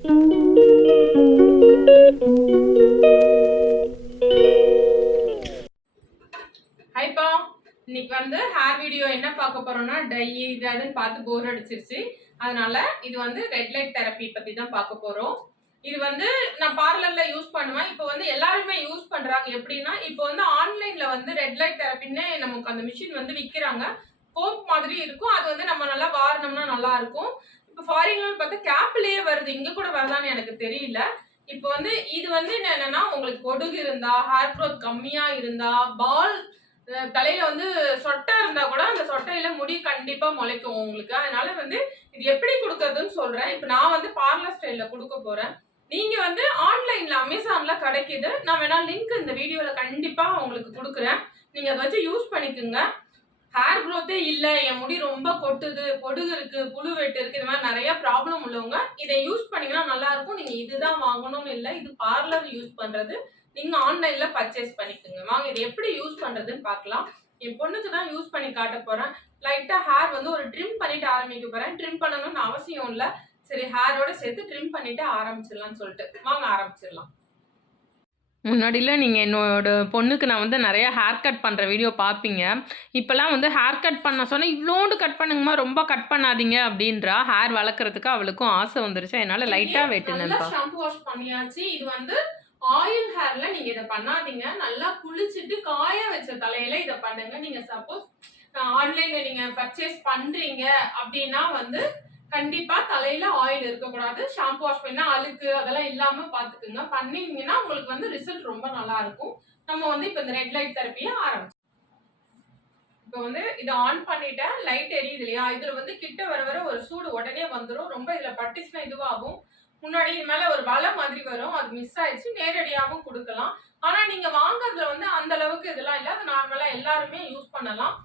ஹைப்பா, இன்னைக்கு வந்து hair video என்ன பார்க்க போறோம்னா டை இதுன்னு பார்த்து போர் அடிச்சிருச்சு. அதனால இது வந்து ரெட் லைட் தெரப்பி பத்தி தான் பார்க்க போறோம். இது வந்து நான் பார்லர்ல யூஸ் பண்ணுவேன். இப்போ வந்து எல்லாருமே யூஸ் பண்றாங்க. எப்படின்னா இப்போ வந்து ஆன்லைன்ல வந்து ரெட் லைட் தெரப்பின்னு நமக்கு அந்த மிஷின் வந்து விற்கிறாங்க. கோப் மாதிரி இருக்கும். அது வந்து நம்ம நல்லா வாரினோம்னா நல்லா இருக்கும். இப்போ ஃபாரின்ல பார்த்தா கேப்லயே வருது. இங்க கூட வருதான்னு எனக்கு தெரியல. இப்போ வந்து இது வந்து என்னன்னா உங்களுக்கு பொடுகு இருந்தா, ஹேர் க்ரோத் கம்மியா இருந்தா, பால் தலையில வந்து சொட்டை இருந்தா கூட அந்த சொட்டையில முடி கண்டிப்பா முளைக்கும் உங்களுக்கு. அதனால வந்து இது எப்படி கொடுக்கறதுன்னு சொல்றேன். இப்போ நான் வந்து பார்லர் ஸ்டைல்ல கொடுக்க போறேன். நீங்க வந்து ஆன்லைன்ல அமேசான்ல கிடைக்குது. நான் வேணா லிங்க் இந்த வீடியோல கண்டிப்பா உங்களுக்கு கொடுக்குறேன். நீங்க அதை வச்சு யூஸ் பண்ணிக்கோங்க. ஹேர் க்ரோத்தே இல்ல, என் முடி ரொம்ப கொட்டுது, பொடுகு இருக்கு, புழு வெட்டு இருக்கு, இந்த மாதிரி நிறைய ப்ராப்ளம் உள்ளவங்க இதை யூஸ் பண்ணீங்கன்னா நல்லா இருக்கும். நீங்க இதுதான் வாங்கணும்னு இல்லை, இது பார்லர் யூஸ் பண்றது. நீங்க ஆன்லைன்ல பர்ச்சேஸ் பண்ணிக்கோங்க. வாங்க இது எப்படி யூஸ் பண்றதுன்னு பார்க்கலாம். என் பொண்ணுக்கு தான் யூஸ் பண்ணி காட்ட போறேன். லைட்டா ஹேர் வந்து ஒரு ட்ரிம் பண்ணிட்டு ஆரம்பிக்க போறேன். ட்ரிம் பண்ணணும்னு அவசியம் இல்லை, சரி ஹேரோட சேர்த்து ட்ரிம் பண்ணிட்டு ஆரம்பிச்சிடலாம்னு சொல்லிட்டு வாங்க ஆரம்பிச்சிடலாம். முன்னாடிலாம் நீங்கள் என்னோட பொண்ணுக்கு நான் வந்து நிறைய ஹேர் கட் பண்ணுற வீடியோ பார்ப்பீங்க. இப்போலாம் வந்து ஹேர் கட் பண்ண சொன்னால் இவ்வளோண்டு கட் பண்ணுங்கம்மா, ரொம்ப கட் பண்ணாதீங்க அப்படின்றா. ஹேர் வளர்க்குறதுக்கு அவளுக்கும் ஆசை வந்துருச்சு. என்னால் லைட்டாக வெட்டுனேன்ப்பா. ஷாம்பு வாஷ் பண்ணியாச்சு. இது வந்து ஆயில் ஹேர்ல நீங்க இதை பண்ணாதீங்க. நல்லா குளிச்சுட்டு காய வச்ச தலையில இதை பண்ணுங்க. நீங்க சப்போஸ் ஆன்லைன்ல நீங்க பர்ச்சேஸ் பண்றீங்க அப்படின்னா வந்து கண்டிப்பா தலையில ஆயில் இருக்கக்கூடாது. ஷாம்பு வாஷ் பண்ணா அழுக்கு அதெல்லாம் இல்லாம பாத்துக்குங்க. பண்ணீங்கன்னா உங்களுக்கு வந்து ரிசல்ட் ரொம்ப நல்லா இருக்கும். நம்ம வந்து இப்ப இந்த ரெட் லைட் தெரப்பியை ஆரம்பிச்சோம். இப்போ வந்து இதை ஆன் பண்ணிட்டேன். லைட் எரியுது இல்லையா, இதுல வந்து கிட்ட வர வர ஒரு சூடு உடனே வந்துடும். ரொம்ப இதுல பட்டுச்சுன்னா இதுவாகும். முன்னாடி இது மேல ஒரு வலை மாதிரி வரும், அது மிஸ் ஆயிடுச்சு. நேரடியாகவும் கொடுக்கலாம். ஆனா நீங்க வாங்குறதுல வந்து அந்த அளவுக்கு இதெல்லாம் இல்லை. அது நார்மலா எல்லாருமே யூஸ் பண்ணலாம்.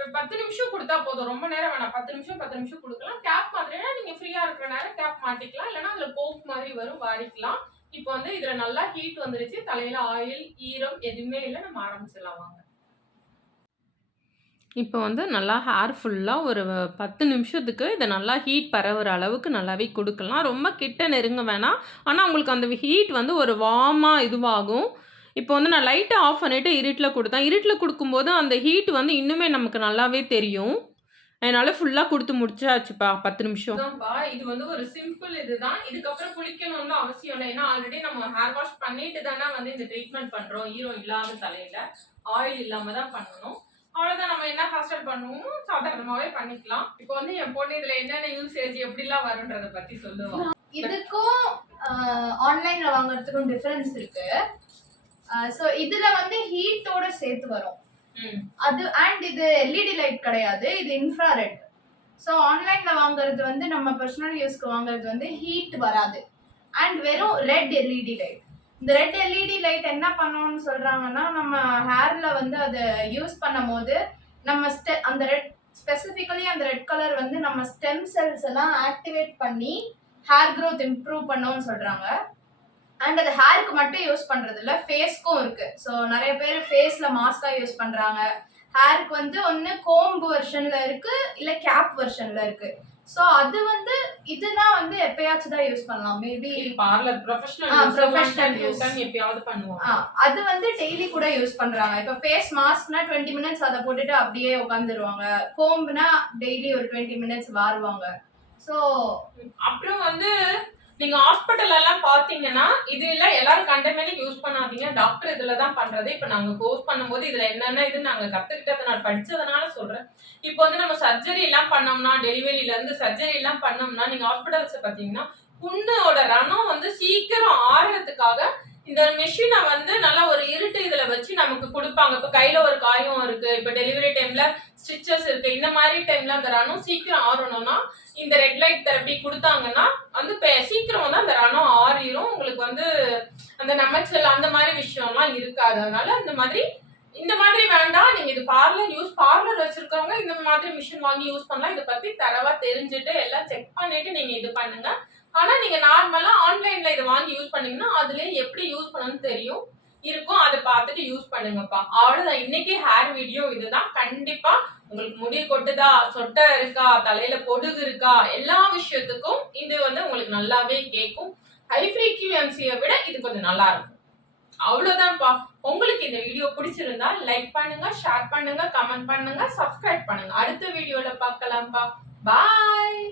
ஒரு 10 நிமிஷம் கொடுத்தா போதும், ரொம்ப நேரம் வேணாம். 10 நிமிஷம் கொடுக்கலாம். கேப் மாதிரினா நீங்க ஃப்ரீயா இருக்கிற நேரம் கேப் மாட்டிக்கலாம், இல்லைன்னா அதுல போக் மாதிரி வரும், வாரிக்கலாம். இப்போ வந்து இதுல நல்லா ஹீட் வந்துருச்சு. தலையில ஆயில் ஈரம் எதுவுமே இல்லை. நம்ம ஆரம்பிச்சிடலாம் வாங்க. இப்போ வந்து நல்லா ஹேர் ஃபுல்லாக ஒரு 10 நிமிஷத்துக்கு இதை நல்லா ஹீட் பரவுற அளவுக்கு நல்லாவே கொடுக்கலாம். ரொம்ப கிட்ட நெருங்க வேணாம். ஆனால் உங்களுக்கு அந்த ஹீட் வந்து ஒரு வார்மாக இதுவாகும். இப்போ வந்து நான் லைட்டை ஆஃப் பண்ணிவிட்டு இருட்டில் கொடுத்தேன். இருட்டில் கொடுக்கும்போது அந்த ஹீட் வந்து இன்னுமே நமக்கு நல்லாவே தெரியும். அதனால ஃபுல்லாக கொடுத்து முடிச்சாச்சுப்பா 10 நிமிஷம். இது வந்து ஒரு சிம்பிள் இதுதான். இதுக்கப்புறம் குளிக்கணும்னு அவசியம் இல்லை. ஏன்னா ஆல்ரெடி நம்ம ஹேர் வாஷ் பண்ணிட்டு தானே வந்து இந்த ட்ரீட்மெண்ட் பண்றோம். ஈரம் இல்லாத தலையில ஆயில் இல்லாம தான் பண்ணணும். அவ்வளவுதான். நம்ம என்ன ஹேர் பண்ணுவோமோ சாதாரணமாவே பண்ணிக்கலாம். இப்போ வந்து என் பொண்ணு இதுல என்னென்ன யூசேஜ் எப்படிலாம் வரும்ன்றத பத்தி சொல்லுவோம். இதுக்கும் ஆன்லைன்ல வாங்குறதுக்கும் டிஃபரன்ஸ் இருக்கு. சோ இதுல வந்து ஹீட்டோட சேர்த்து வரும். அது அண்ட் இது எல்இடி லைட் கிடையாது, இது இன்ஃப்ராரெட். ஸோ ஆன்லைன்ல வாங்குறது வந்து நம்ம பர்சனல் யூஸ்க்கு வாங்குறது வந்து ஹீட் வராது. அண்ட் வெறும் ரெட் எல்இடி லைட். இந்த ரெட் எல்இடி லைட் என்ன பண்ணணும்னு சொல்றாங்கன்னா, நம்ம ஹேர்ல வந்து அதை யூஸ் பண்ணும் போது நம்ம அந்த ரெட் ஸ்பெசிஃபிக்கலி அந்த ரெட் கலர் வந்து நம்ம ஸ்டெம் செல்ஸ் எல்லாம் ஆக்டிவேட் பண்ணி ஹேர் க்ரோத் இம்ப்ரூவ் பண்ணணும்னு சொல்றாங்க. அண்ட் அது ஹேருக்கு மட்டும் யூஸ் பண்றது இல்லை, ஃபேஸ்க்கும் இருக்கு. ஸோ நிறைய பேர் ஃபேஸ்ல மாஸ்கா யூஸ் பண்றாங்க. ஹேருக்கு வந்து ஒன்று கோம்பு வெர்ஷன்ல இருக்கு, இல்லை கேப் வெர்ஷன்ல இருக்கு. சோ அது வந்து இதெல்லாம் வந்து எப்பயாச்சும் தான் யூஸ் பண்ணலாம். மேபி பார்லர் ப்ரொஃபஷனல் யூஸ் எப்பயாவது பண்ணுவாங்க. அது வந்து டெய்லி கூட யூஸ் பண்றாங்க. இப்போ ஃபேஸ் மாஸ்க்னா 20 மினிட்ஸ் அதை போட்டுட்டு அப்படியே உட்காந்துருவாங்க. கோம்புனா டெய்லி ஒரு 20 மினிட்ஸ் வாருவாங்க. சோ அப்புறம் வந்து நீங்க ஹாஸ்பிட்டல் எல்லாம் பாத்தீங்கன்னா இது இல்ல எல்லாரும் கண்டமேனி யூஸ் பண்ணாதீங்க. டாக்டர் இதுல தான் பண்றது. இப்ப நாங்க கோர்ஸ் பண்ணும்போது இதுல என்னென்ன இது நாங்க கத்துக்கிட்டதுனால படிச்சதுனால சொல்றேன். இப்போ வந்து நம்ம சர்ஜரி எல்லாம் பண்ணோம்னா, டெலிவரியில இருந்து சர்ஜரி எல்லாம் பண்ணோம்னா, நீங்க ஹாஸ்பிட்டல்ஸ் பாத்தீங்கன்னா புண்ணோட ரணம் வந்து சீக்கிரம் ஆறுறதுக்காக இந்த மெஷினை வந்து நல்லா ஒரு இருட்டு இதுல வச்சு நமக்கு கொடுப்பாங்க. இப்ப கையில ஒரு காயம் இருக்கு, இப்ப டெலிவரி டைம்ல ஸ்டிச்சஸ் இருக்கு, இந்த மாதிரி டைம்ல அந்த ரணம் சீக்கிரம் ஆறணும்னா இந்த ரெட் லைட் தெரப்பி கொடுத்தாங்கன்னா வந்து சீக்கிரம் வந்து அந்த ரணம் ஆறிடும். உங்களுக்கு வந்து அந்த நமச்சல் அந்த மாதிரி விஷயம்லாம் இருக்காது. அதனால இந்த மாதிரி வேண்டாம். நீங்க இது பார்லர் வச்சிருக்கவங்க இந்த மாதிரி மிஷின் வாங்கி யூஸ் பண்ணலாம். இதை பத்தி தரவா தெரிஞ்சுட்டு எல்லாம் செக் பண்ணிட்டு நீங்க இது பண்ணுங்க. ஆனா நீங்க நார்மலா ஆன்லைன்ல இதை வாங்கி யூஸ் பண்ணீங்கன்னா அதுலயே எப்படி யூஸ் பண்ணணும்னு தெரியும் இருக்கும். அதை பார்த்துட்டு யூஸ் பண்ணுங்கப்பா. அவ்வளவுதான். இன்னைக்கு ஹேர் வீடியோ இதுதான். கண்டிப்பா உங்களுக்கு முடி கொட்டுதா, சொட்டை இருக்கா, தலையில பொடுகு இருக்கா, எல்லா விஷயத்துக்கும் இது வந்து வந்து உங்களுக்கு நல்லாவே கேட்கும். ஹை ஃப்ரீக்வன்சியை விட இது கொஞ்சம் நல்லா இருக்கும். அவ்வளவுதான்ப்பா. உங்களுக்கு இந்த வீடியோ பிடிச்சிருந்தா லைக் பண்ணுங்க, ஷேர் பண்ணுங்க, கமெண்ட் பண்ணுங்க, சப்ஸ்கிரைப் பண்ணுங்க. அடுத்த வீடியோல பார்க்கலாம்ப்பா. பாய்.